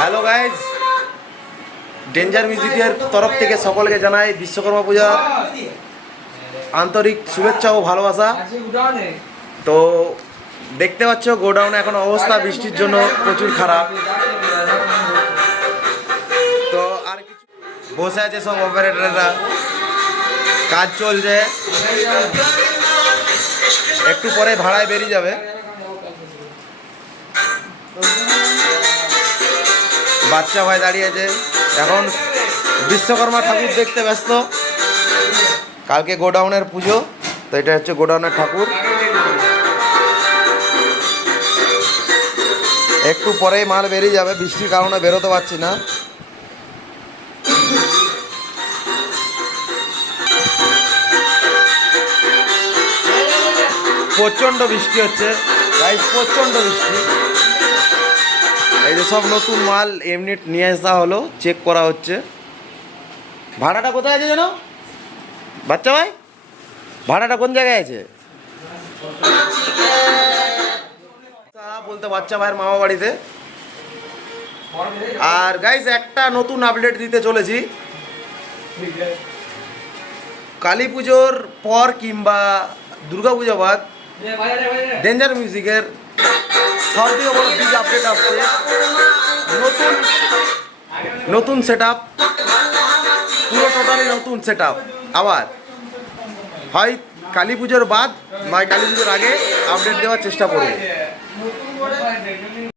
Hello guys, danger মিউজিকের তরফ থেকে সকলকে জানাই বিশ্বকর্মা পূজার আন্তরিক শুভেচ্ছা ও ভালোবাসা। তো দেখতে পাচ্ছ গোডাউনে এখন অবস্থা বৃষ্টির জন্য প্রচুর খারাপ। তো আর কিছু বসে আছে সব অপারেটররা, কাজ চলছে, একটু পরে ভাড়ায় বেরিয়ে যাবে। বাচ্চা ভাই দাঁড়িয়েছে, এখন বিশ্বকর্মা ঠাকুর দেখতে ব্যস্ত। কালকে গোডাউনের পুজো, তো এটা হচ্ছে গোডাউনের ঠাকুর। একটু পরেই মাল বেরিয়ে যাবে, বৃষ্টির কারণে বেরোতে পারছি না। প্রচণ্ড বৃষ্টি হচ্ছে গাইস, প্রচণ্ড বৃষ্টি। এই যে সব নতুন মাল এমনি নিয়ে আসা হলো, চেক করা হচ্ছে। ভাড়াটা কোথায় আছে জানো বাচ্চা ভাই? ভাড়াটা কোন জায়গায় আছে বলতে বাচ্চা ভাইয়ের মামা বাড়িতে। আর গাইস একটা নতুন আপডেট দিতে চলেছি। কালী পুজোর পর কিংবা দুর্গা পুজো বাদ ডেঞ্জার মিউজিকের সব থেকে বড় বিগ আপডেট আসছে। নতুন সেট আপ, পুরো টোটালি নতুন সেট আপ। আবার হয় কালী পুজোর বাদ নয় কালী পুজোর আগে আপডেট দেওয়ার চেষ্টা করব।